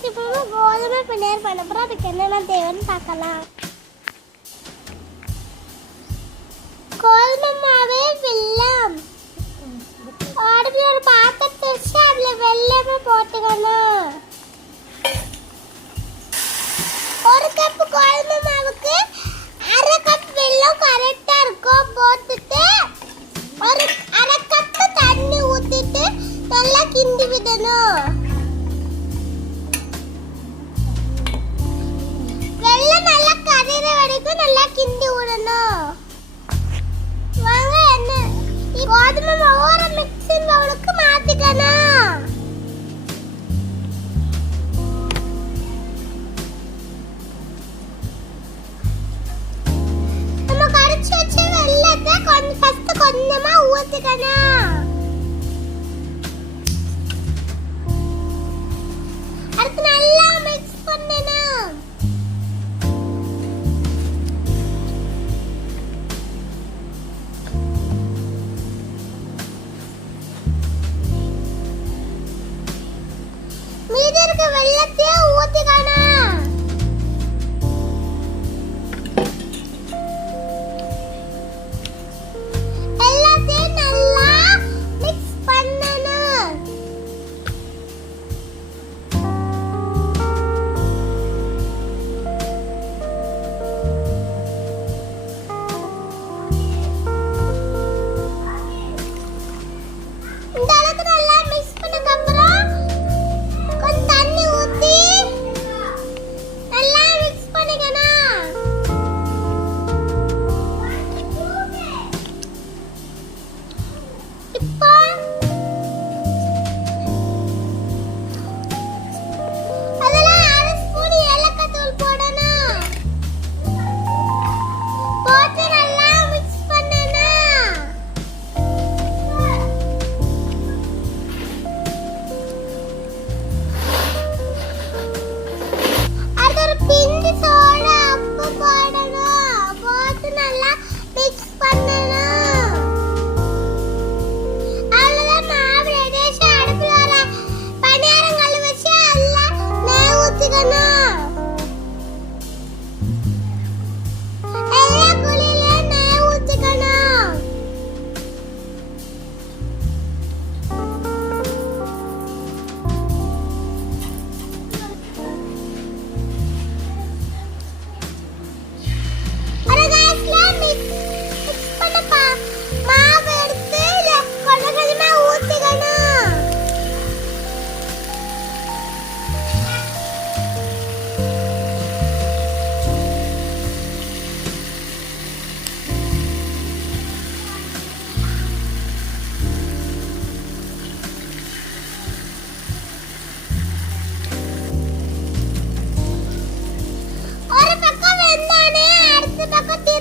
Friends கோதுமை பணியார் பண்ண போகிறோம் அதுக்கு என்னென்ன தேவைன்னு பார்க்கலாம். கோதுமை மாவே வெள்ளம் அடுத்து ஒரு பாத்திரத்தை வச்சு அதில் வெள்ளமே போட்டுக்கணும். ஒரு கப் கோதுமை மாவுக்கு அரை கப் வெள்ளம் கரெக்டாக இருக்கும். போட்டுட்டு ஒரு அரை கப் தண்ணி ஊற்றிட்டு நல்லா கிண்டி விடணும். கரையிற நல்லா கிண்டி விடணும். வாங்க என்ன? கோதுமை மாவு ஒரு மிக்சிங் பவுலுக்கு மாத்திக்கணும். நம்ம கரைச்சி வச்ச வெள்ளத்தை கொஞ்சம் ஃபர்ஸ்ட் கொஞ்சமா ஊத்திக்கணும். la tele. இப்போ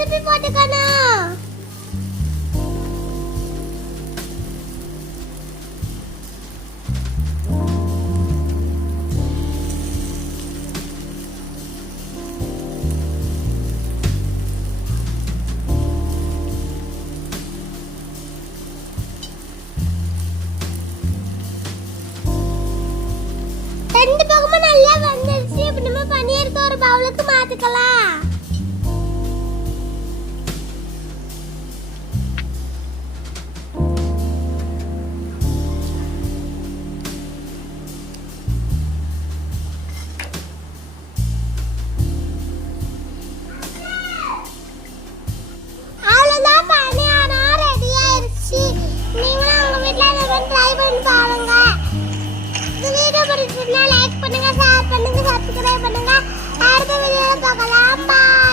திருப்பி போட்டுக்கணும் ரெண்டு பக்கமும் நல்லா வந்துருச்சு இப்ப நம்ம பன்னீருக்கு ஒரு பவுலுக்கு மாத்துக்கலாம் பிடிச்சிருந்தா லைக் பண்ணுங்க ஷேர் பண்ணுங்க சப்ஸ்கிரைப் பண்ணுங்க. அடுத்த வீடியோல பார்க்கலாம். பாய்